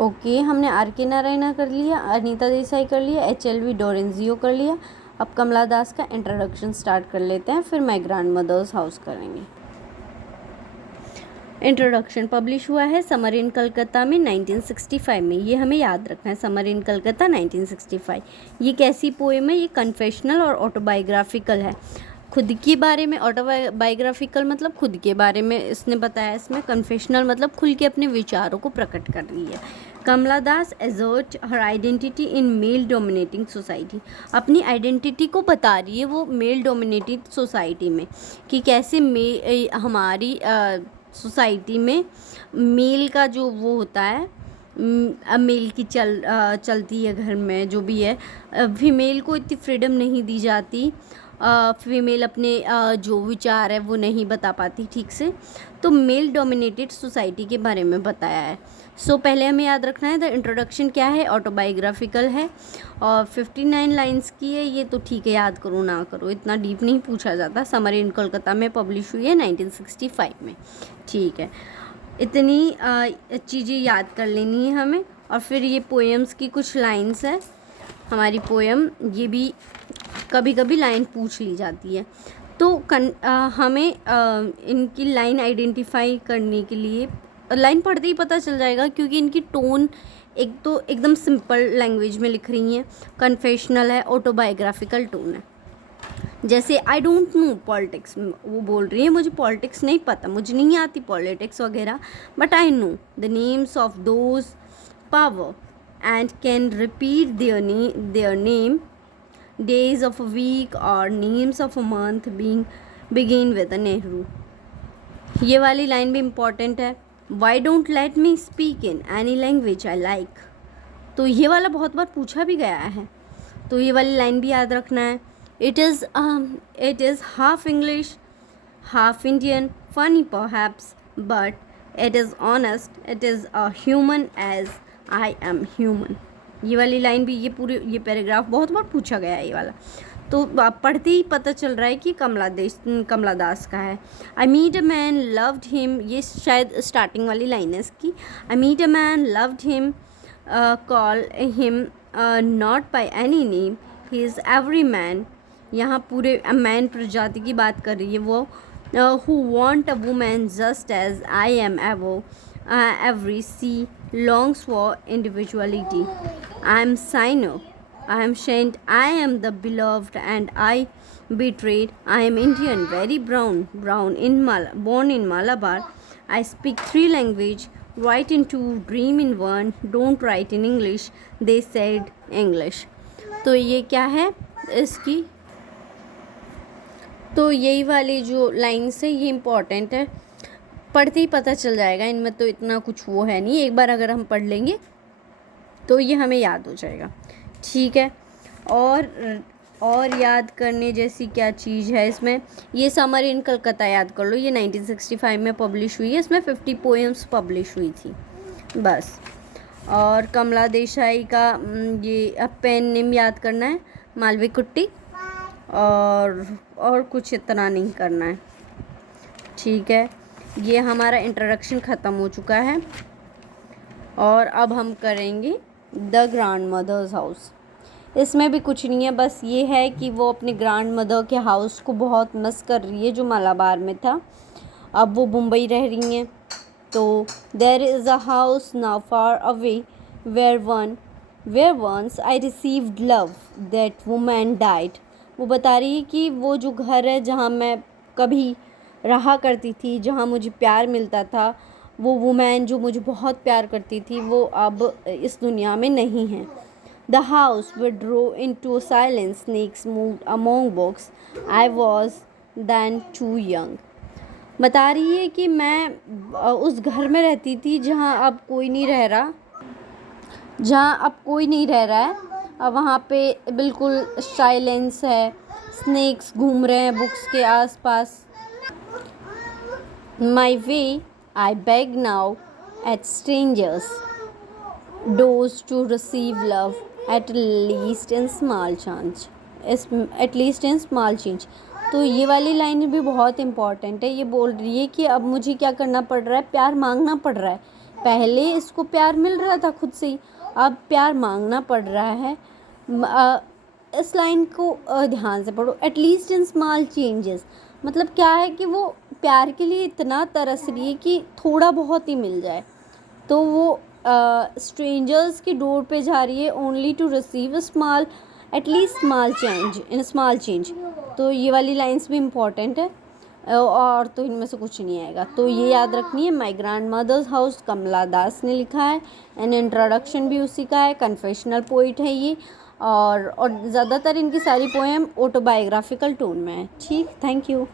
Okay, हमने are के नारायणा कर लिया, अनीता देसाई कर लिया, HLV डोरेंजियो कर लिया। अब कमला दास का इंट्रोडक्शन स्टार्ट कर लेते हैं, फिर माय ग्रैंड मदर्स हाउस करेंगे। इंट्रोडक्शन पब्लिश हुआ है समर इन कलकत्ता में 1965 में। ये हमें याद रखना है, समर इन कलकत्ता 1965। ये कैसी पोएम है? ये कन्फेशनल और ऑटोबायोग्राफिकल है। खुद के बारे में, ऑटोबायोग्राफिकल मतलब खुद के बारे में इसने बताया इसमें, कन्फेशनल मतलब खुल के अपने विचारों को प्रकट कर रही है। Kamala Das assert her identity in male dominating society. अपनी आइडेंटिटी को बता रही है वो मेल डोमिनेटेड सोसाइटी में, कि कैसे हमारी सोसाइटी में मेल का जो वो होता है, मेल की चलती है घर में जो भी है, फीमेल को इतनी फ्रीडम नहीं दी जाती, फीमेल अपने जो विचार है वो नहीं बता पाती ठीक से। तो मेल डोमिनेटेड सोसाइटी के बारे में बताया है। सो पहले हमें याद रखना है द इंट्रोडक्शन क्या है, ऑटोबायोग्राफिकल है और 59 लाइंस की है। ये तो ठीक है, याद करो ना करो, इतना डीप नहीं पूछा जाता। समर इन कोलकाता में पब्लिश हुई है 1965 में। ठीक है, इतनी चीज़ें याद कर लेनी है हमें। और फिर ये पोएम्स की कुछ लाइंस है हमारी पोएम, ये भी कभी कभी लाइन पूछ ली जाती है। तो हमें इनकी लाइन आइडेंटिफाई करने के लिए लाइन पढ़ते ही पता चल जाएगा, क्योंकि इनकी टोन एक तो एकदम सिंपल लैंग्वेज में लिख रही हैं, कन्फेशनल है, ऑटोबायोग्राफिकल टोन है। जैसे आई डोंट नो पॉलिटिक्स, वो बोल रही है मुझे पॉलिटिक्स नहीं पता, मुझे नहीं आती पॉलिटिक्स वगैरह, but I know the names of those power and can repeat their name, days of a week or names of a month begin with a Nehru। ये वाली लाइन भी इम्पॉर्टेंट है। Why don't let me speak in any language I like। तो ये वाला बहुत बार पूछा भी गया है, तो ये वाली लाइन भी याद रखना है। It is half English, half Indian, funny perhaps, but it is honest, it is a human as I am human। ये वाली लाइन भी, ये पैराग्राफ बहुत बार पूछा गया है ये वाला, तो आप पढ़ते ही पता चल रहा है कि कमला दास का है। I meet a man loved him, ये शायद स्टार्टिंग वाली लाइन है इसकी। I meet a man loved him, call him not by any name, he is every man. यहाँ पूरे मैन प्रजाति की बात कर रही है वो। Who want a woman just as I am every sea longs for individuality। I am sinner, I am saint, I am the beloved and I betrayed। I am Indian, very brown born in Malabar। I speak 3 languages, write in 2, dream in 1, don't write in English, they said English। तो ये क्या है इसकी, तो यही वाली जो lines है ये इम्पॉर्टेंट है, पढ़ते ही पता चल जाएगा, इनमें तो इतना कुछ वो है नहीं, एक बार अगर हम पढ़ लेंगे तो ये हमें याद हो जाएगा। ठीक है, और याद करने जैसी क्या चीज़ है इसमें, ये समर इन कलकत्ता याद कर लो, ये 1965 में पब्लिश हुई है, इसमें 50 पोएम्स पब्लिश हुई थी बस। और कमला देसाई का ये पेन नेम याद करना है, मालवी कुट्टी, और कुछ इतना नहीं करना है। ठीक है, ये हमारा इंट्रोडक्शन ख़त्म हो चुका है और अब हम करेंगे द ग्रैंड मदर्स हाउस। इसमें भी कुछ नहीं है, बस ये है कि वो अपने ग्रैंड मदर के हाउस को बहुत मिस कर रही है जो मलाबार में था, अब वो मुंबई रह रही हैं। तो there is a house now far away where once I received love that woman died. वो बता रही है कि वो जो घर है जहाँ मैं कभी रहा करती थी, जहाँ मुझे प्यार मिलता था, वो वुमेन जो मुझे बहुत प्यार करती थी वो अब इस दुनिया में नहीं है। The house withdrew into silence, snakes moved among books, I was then too young। बता रही है कि मैं उस घर में रहती थी जहाँ अब कोई नहीं रह रहा, है, अब वहाँ पे बिल्कुल साइलेंस है, स्नेक्स घूम रहे हैं बुक्स के आसपास। My way I beg now at strangers' doors to receive love, at least in small change। तो ये वाली लाइन भी बहुत इम्पॉर्टेंट है, ये बोल रही है कि अब मुझे क्या करना पड़ रहा है, प्यार मांगना पड़ रहा है पहले इसको प्यार मिल रहा था खुद से ही, अब प्यार मांगना पड़ रहा है। इस लाइन को ध्यान से पढ़ो। एटलीस्ट इन स्मॉल चेंजेस, मतलब क्या है कि वो प्यार के लिए इतना तरस रही है कि थोड़ा बहुत ही मिल जाए। तो वो स्ट्रेंजर्स की डोर पे जा रही है only to receive small, at least small change in small change. तो ये वाली लाइंस भी इम्पॉर्टेंट है, और तो इनमें से कुछ नहीं आएगा। तो ये याद रखनी है। माई ग्रैंड मदर्स हाउस कमला दास ने लिखा है, एंड इंट्रोडक्शन भी उसी का है। कन्फेशनल पोइट है ये, और ज़्यादातर इनकी सारी पोएम ऑटोबायोग्राफिकल टोन में है। ठीक, थैंक यू।